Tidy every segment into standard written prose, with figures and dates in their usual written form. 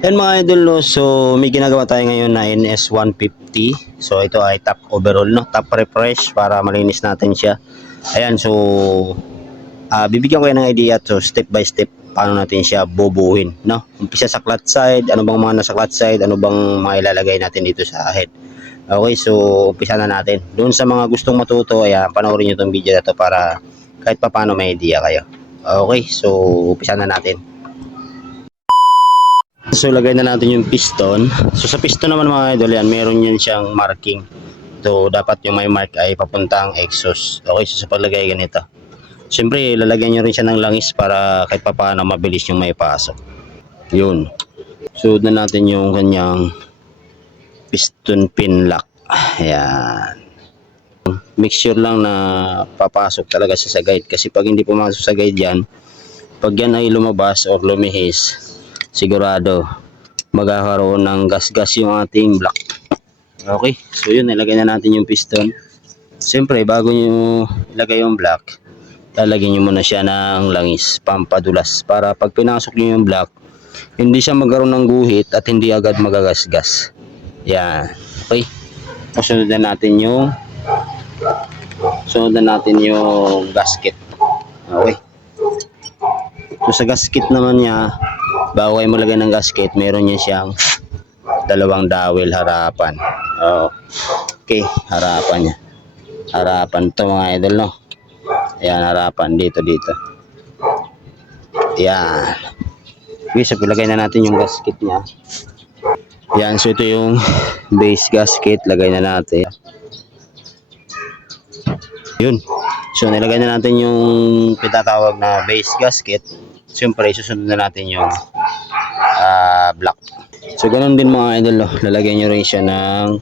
Yan mga idol, no? So may ginagawa tayo ngayon na NS150. So ito ay top overall, no? Top refresh para malinis natin siya. Ayan, so bibigyan ko kayo ng idea to step by step paano natin siya bubuuin, no? Umpisa sa clutch side, ano bang mga nasa clutch side, ano bang mailalagay natin dito sa head. Okay, so umpisa na natin. Doon sa mga gustong matuto, ayan, panoorin niyo tong video na to para kahit paano may idea kayo. Okay, so umpisa na natin. So lagay na natin yung piston. So sa piston naman mga idol, yan, meron yan siyang marking. So dapat yung may mark ay papuntang exhaust. Okay, so sa paglagay ganito. Siyempre lalagyan nyo rin siya ng langis para kahit paano mabilis yung may pasok. Yun. So na natin yung kanyang piston pin lock. Ayan. Make sure lang na papasok talaga sa guide. Kasi pag hindi pumasok sa guide yan, pag yan ay lumabas or lumihis, sigurado magkakaroon ng gas-gas yung ating block. Okay, so yun, ilagay na natin yung piston. Siyempre bago nyo ilagay yung block, lalagyan nyo muna siya ng langis, pampadulas, para pag pinasok nyo yung block, hindi siya magkaroon ng guhit at hindi agad magagasgas. Yan. Okay, sunod na natin yung gasket. Okay, so sa gasket naman niya, bago kayo malagay ng gasket, meron niya siyang dalawang dowel harapan. Okay, harapan niya. Harapan to mga idol, no? Ayan, harapan dito. Ayan. Okay, so ilagay na natin yung gasket niya. Ayan, so ito yung base gasket. Lagay na natin. Yun. So nilagay na natin yung pinatawag na base gasket. Siyempre, susunod na natin yung block. So ganun din mga idol, lalagyan nyo rin siya ng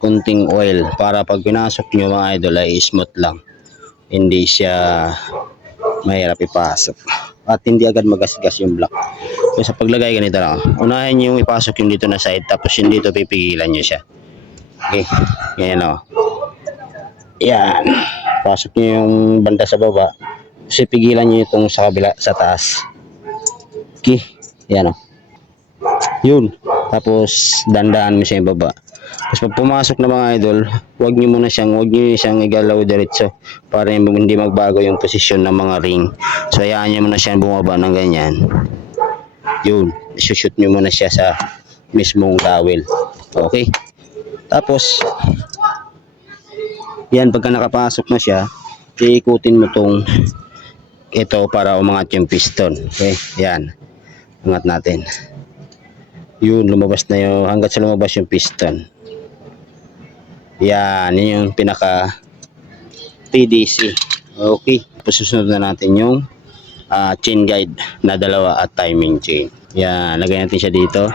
kunting oil para pag pinasok nyo mga idol ay smooth lang, hindi siya mahirap ipasok at hindi agad magasgas yung block. So sa paglagay ganito lang, unahin nyo yung ipasok yung dito na side, tapos yung dito pipigilan nyo siya. Okay, ganyan o. Yan, pasok nyo yung banda sa baba, tapos pigilan nyo itong sa kabila, sa taas. Okay, yan o. Yun, tapos dandaan mo siya yung baba. Tapos pag pumasok na mga idol, huwag nyo siyang igalaw diretso para hindi magbago yung posisyon ng mga ring. So hayaan nyo muna siya bumaba ng ganyan. Yun, isushoot nyo muna siya sa mismong dowel. Okay, tapos yan, pagka nakapasok na siya, iikutin mo ito para umangat yung piston. Okay, yan, umangat natin. Yun, lumabas na hanggat sa lumabas yung piston. Yan, yun yung pinaka TDC. Okay, susunod na natin yung chain guide na dalawa at timing chain. Yan, lagay natin siya dito.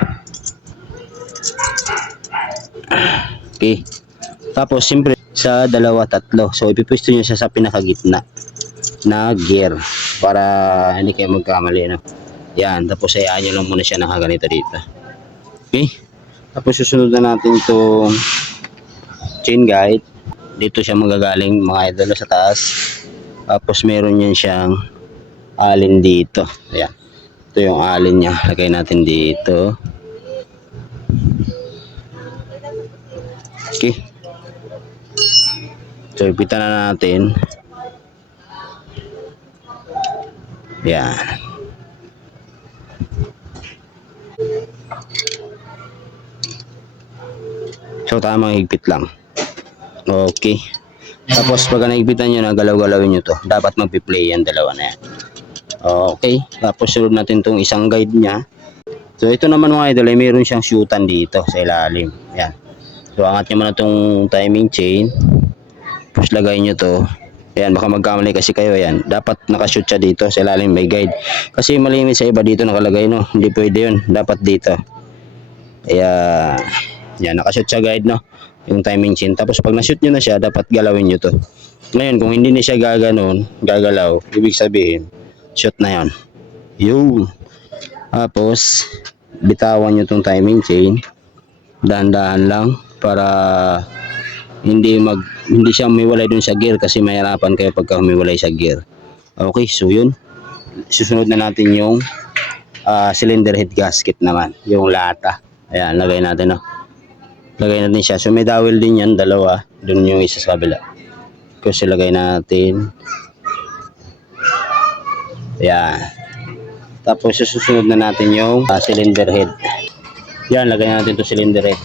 Okay, tapos siyempre sa dalawa, tatlo. So ipipwesto nyo siya sa pinakagitna na gear para hindi kayo magkamali, no? Yan, tapos hayaan nyo lang muna siya nakaganito dito. Okay, tapos susunod na natin itong chain guide. Dito siya magagaling mga idol sa taas. Tapos meron yan siyang alin dito. Ayan, ito yung alin niya, lagay natin dito. Okay, so ipitan na natin. Ayan. So tamang higpit lang. Okay, tapos pag naigpitan nyo na, galaw-galawin nyo to. Dapat magpi-play yan, dalawa na yan. Okay, tapos sunod natin tong isang guide nya. So ito naman mga idol ay meron siyang shootan dito sa ilalim. Yan, so angat nyo muna tong timing chain, tapos lagay nyo to. Ayan, baka magkamali kasi kayo. Ayan, dapat nakashoot siya dito sa ilalim, may guide. Kasi malimit sa iba dito nakalagay, no? Hindi pwede yun, dapat dito. Ayan, yan, nakashoot siya guide, no? Yung timing chain. Tapos pag na-shoot nyo na siya, dapat galawin nyo to. Ngayon, kung hindi na siya gagalaw, ibig sabihin, shoot na yan. Yun. Tapos, bitawan nyo tong timing chain. Dahan-dahan lang para hindi siya humiwalay dun sa gear, kasi mahirapan kayo pagka humiwalay sa gear. Okay, so yun. Susunod na natin yung cylinder head gasket naman, yung lata. Ayan, lagay natin, no. Lagay natin siya. So may dowel din yan, dalawa. Doon yung isa sa kabila. Kasi lagay natin. Ayan. Tapos susunod na natin yung cylinder head. Yan, lagay natin to cylinder head.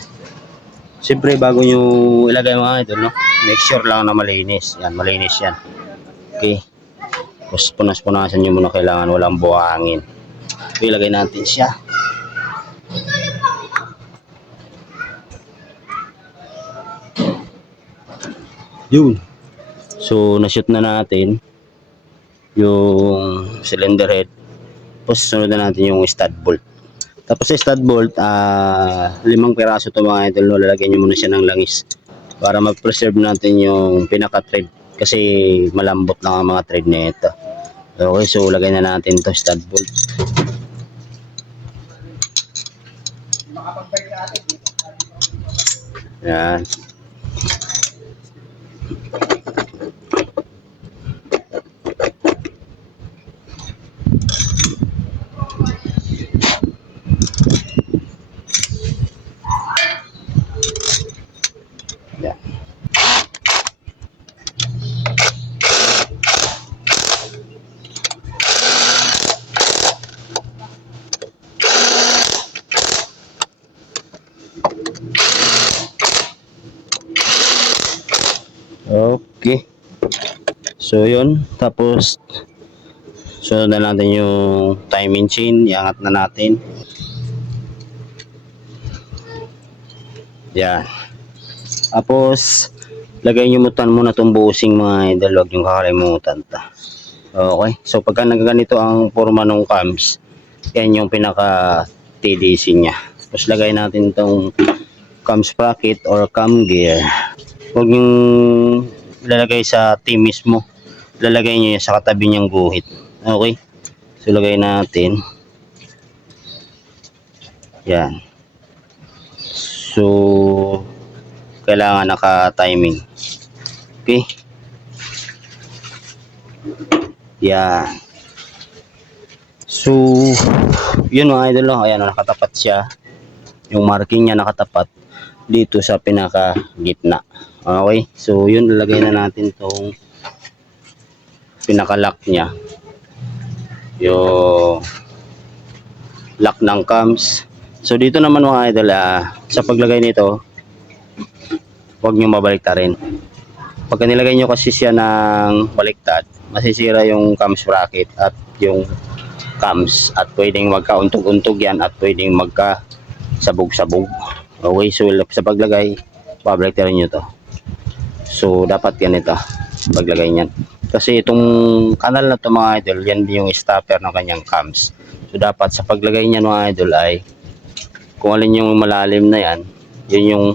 Siyempre bago nyo ilagay mga idol, no, make sure lang na malinis. Yan, malinis yan. Okay. Tapos punas-punasan nyo muna, kailangan walang buhangin. So ilagay natin siya. Yun. So na-shoot na natin yung cylinder head. Tapos sunod na natin yung stud bolt. Tapos sa stud bolt, 5 piraso to mga idol, no? Lalagyan nyo muna siya ng langis para mag-preserve natin yung pinaka-thread kasi malambot lang ang mga thread na ito. Okay, so lagay na natin to stud bolt. Yan. Yan. Okay. So yun, tapos sunod na natin yung timing chain, iangat na natin. Yan. Tapos lagay nyo muna itong bushing mga idol, huwag yung kakalimutan ta. Okay, so pagka nagaganito ang forma ng cams, yan yung pinaka TDC nya. Tapos lagay natin itong cam sprocket or cam gear. Huwag yung ilalagay sa T mismo, lalagay nyo yan sa katabi niyang guhit. Okay, so lagay natin yan. So kailangan naka-timing. Okay, yan. So yun mga idol, ayan, nakatapat siya, yung marking niya nakatapat dito sa pinaka gitna. Okay, so yun, lalagay na natin tong pinaka lock niya, yung lock ng cams. So dito naman mga idol, sa paglagay nito, huwag nyo mabaliktarin. Pagka nilagay nyo kasi siya ng baliktad, masisira yung cams bracket at yung cams, at pwedeng magkauntog-untog yan at pwedeng magkasabog-sabog. Okay, so sa paglagay, babaliktarin nyo to. So dapat ganito paglagay niyan, kasi itong kanal na to mga idol, yan din yung stopper ng kanyang cams. So dapat sa paglagay niyan mga idol ay kung alin yung malalim na yan, yun yung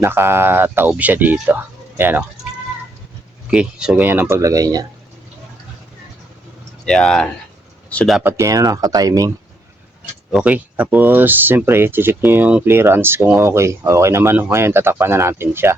nakataob siya dito. Ayan o. Okay, so ganyan ang paglagay niya. Yan. So dapat ganyan, ka-timing. Okay, tapos siyempre check nyo yung clearance kung okay. Okay naman, ngayon tatakpan na natin siya.